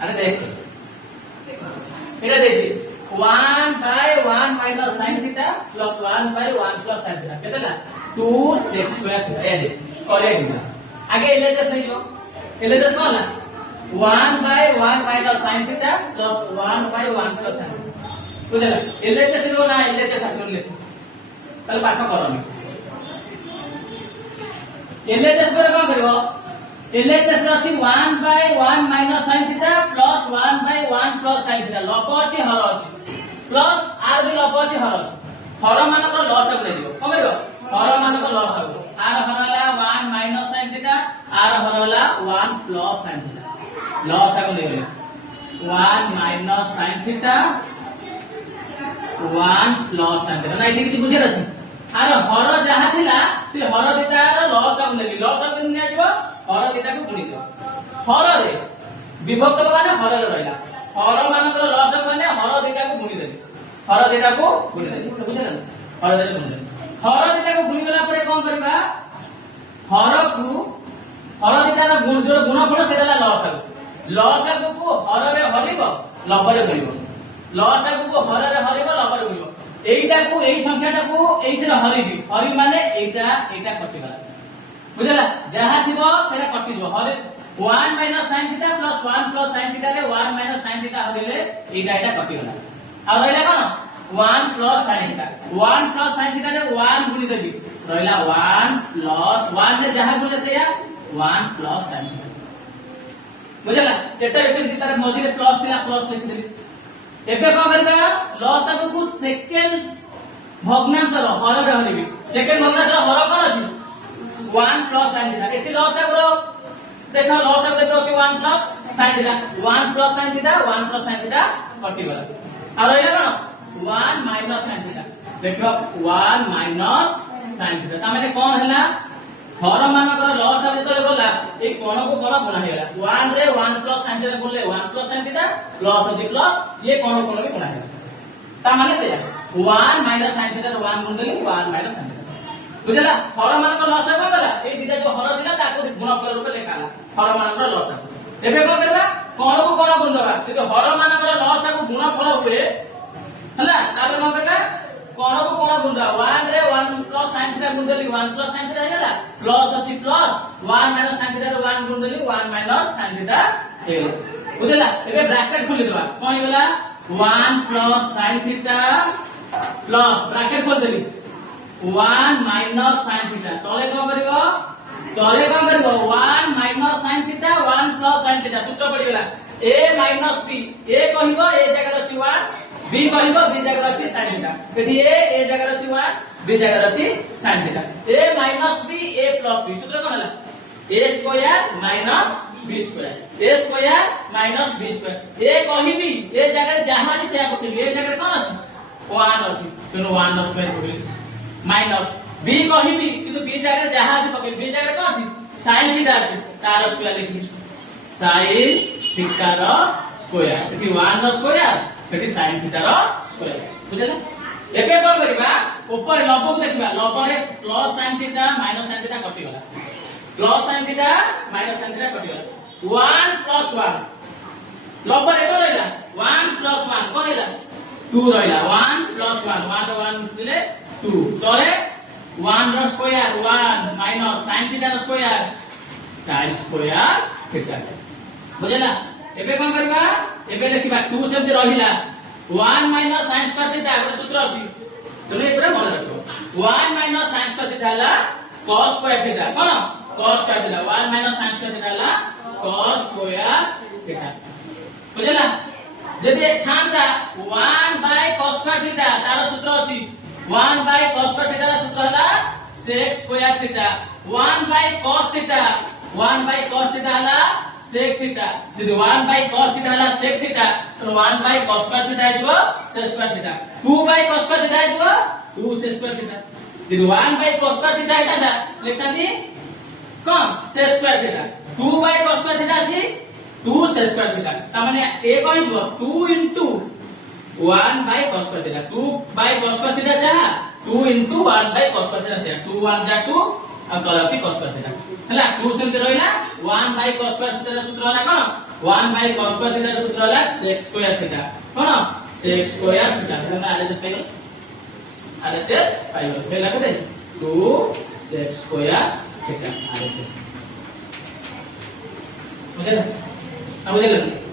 আরে দেখ এটা দেখি 1 by 1 minus sin theta plus 1 by 1 plus sin theta কেতেলা 2 sec square theta এই দেখ করে দিলা আগে এলএচএস নেই যাও এলএচএস না 1 by 1 minus sin theta plus 1 by 1 plus sin theta বুঝলা এলএচএস নেই না এলএচএস আসলে লেখ তাহলে পাঠ করনি এলএচএস করে কোন করব এলএচএস আছে 1 by 1 minus sin theta plus 1 by 1 plus sin theta লব আছে হর আছে প্লাস আর বি লব আছে হর আছে হর মানকৰ লস আগ দিও কোন করব হর মানকৰ লস আগ আর হর হলা 1 minus sin theta আর হর হলা 1 plus sin theta লস আগ দিও 1 minus sin theta 1 plus sin theta না এটি কি বুঝে আছে আর হর যাহা থিলা সে হর দিটার লস আগ নেলি লস আগ নিয়া যাব হর দিটাকে গুণি দিও হରରେ বিভক্ত মানে হରରେ রইলা হর মানকৰ লস আগ মানে হর দিটাকে গুণি দেবে হর দিটাকে গুণি দেবে বুঝলেন হর দিটাকে গুণি দেবে হর দিটাকে গুণি গলা পরে কোন করবা হরকু হর দিটার গুণ যোগ গুণফল সেটা লস আগ লস আগକୁ হରରେ হরিব লবরে গুণিব লস আগକୁ হରରେ হরিব লবরে গুণিব এইটাকু এই সংখ্যাটাকু এইতরে হরিবি হরি মানে এইটা কটি গলা বুঝলা যাহা থিব সেটা কটি যাব হরে 1 minus sin theta plus 1 plus sin theta রে 1 minus sin theta হইলে এইটা কটি গলা আর রইলা কোন 1 plus sin theta 1 plus sin theta রে 1 গুণি দেবি রইলা 1 plus 1 রে যাহা গুণে সেয়া 1 plus sin theta বুঝলা এটা এসে তার মঝিরে প্লাস দিলা প্লাস লিখি দেবি এবে কোন করবা লস আগକୁ সেকেন্ড ভগ্নাংশর হରରେ হরিবি সেকেন্ড ভগ্নাংশর হর কোন আছে 1 plus sin theta এটি লস আগর দেখো লস আগ দেখো আছে 1 plus sin theta 1 plus sin theta 1 plus sin theta কটি গলা আর রইলা কোন 1 minus sin theta দেখো 1 minus sin theta তা মানে কোন হলা হর মানকৰ লস আগ যেতলে গলা এই কোণকো কোণ গুণা হেলা 1 রে 1 plus sin theta গুণলে 1 plus sin theta plus আছে প্লাস ये কোণ কোণ भी গুণা হেলা তা মানে সেয়া 1 minus sin theta 1 গুণ দেলি 1 minus sin theta বুঝলা হর মানকৰ লস আগ গলা এই দিটা যে হর দিলা তাকো গুণফল রূপে লেখালা হর মানকৰ লস আগ এবে কোন করবা কোণকো কোণ গুণ দেবা কিন্তু হর মানকৰ লস আগ গুণফল রূপে হলা তারপরে কোন করবা কোণকো কোণ গুণ দেবা 1 রে 1 plus sin theta গুণ দেলি 1 plus sin theta হেলা প্লাস আছে প্লাস 1 minus sin theta 1 গুণ দেলি 1 minus sin theta হেলা বুঝলা এবে ব্র্যাকেট খুলি দেবা কোন হলা 1 plus sin theta plus bracket খুলি দেলি 1 minus sin theta তলে কোন করিব তলে কোন করিব 1 minus sin theta 1 plus sin theta সূত্র পড়ি গলা a minus b a কহিব a জায়গা আছে 1 b কহিব b জায়গা আছে sin theta এটি a জায়গা আছে 1 b জায়গা আছে sin theta a minus b a plus b সূত্র কোন হলা a square minus b square a square minus b square a কহিবি a জায়গা যাহা আছে সেয়া কহিবি a জায়গা কোন আছে 1 আছে তেনো 1 স্কয়ার করিবি মাইনাস b কহিবি কিন্তু b জায়গায় যাহা আছে পকে b জায়গায় কোন আছে sin থিটা আছে তার স্কয়ার লিখি sin থিটার স্কয়ার এটি 1 র স্কয়ার এটি sin থিটার স্কয়ার বুঝলা এবে কোন করিবা উপরে লবକୁ ଦେଖିবা লবরে plus sin theta minus sin theta কটি গলা plus sin theta minus sin theta কটি গলা 1 plus 1 লবরে কোন রইলা 1 plus 1 কোন রইলা 2 রইলা 1 plus 1 1 র 1 মিলে 2 তলে 1 র স্কয়ার 1 মাইনাস sin থিটা র স্কয়ার sin স্কয়ার থিটা বুঝলা এবে কোন করবা এবে লিখিবা 2 শব্দ রহিলা 1 মাইনাস sin স্কয়ার থিটা এর সূত্র আছে তুমি পুরো মনে রাখো 1 মাইনাস sin স্কয়ার থিটা হলা cos স্কয়ার থিটা কোন cos square theta 1 minus sin square theta হলা cos স্কয়ার থিটা বুঝলা যদি থানতা 1 বাই cos স্কয়ার থিটা তার সূত্র আছে 1 by cos theta র সূত্র হলা sec square theta 1 by cos theta 1 by cos theta হলা sec theta যদি 1 by cos theta হলা sec theta তো 1 by cos স্কয়ার থিটা আইব sec square theta 2 by cos square theta আইব 2 sec স্কয়ার থিটা যদি 1 by cos স্কয়ার থিটা আইতা লিখতাছি কোন sec square theta 2 by cos square theta আছে 2 sec square theta তার মানে a কইব 2 into 1 by cos square theta 2 by cos square theta যাহা 2 into 1 by cos square theta সেয়া 2 1 যা 2 আর তলে আছে cos square theta হলা 2 সেমতে রইলা 1 by cos square theta সূত্র হলা কোন 1 by cos square theta ର ସୂତ୍ର ହେଲା sec square theta କଣ sec square theta ମାନେ RHS ପାଇଲ RHS ପାଇଲ ହେଲା କେତେ 2 sec square theta RHS ବୁଝିଲ? ବୁଝିଲ?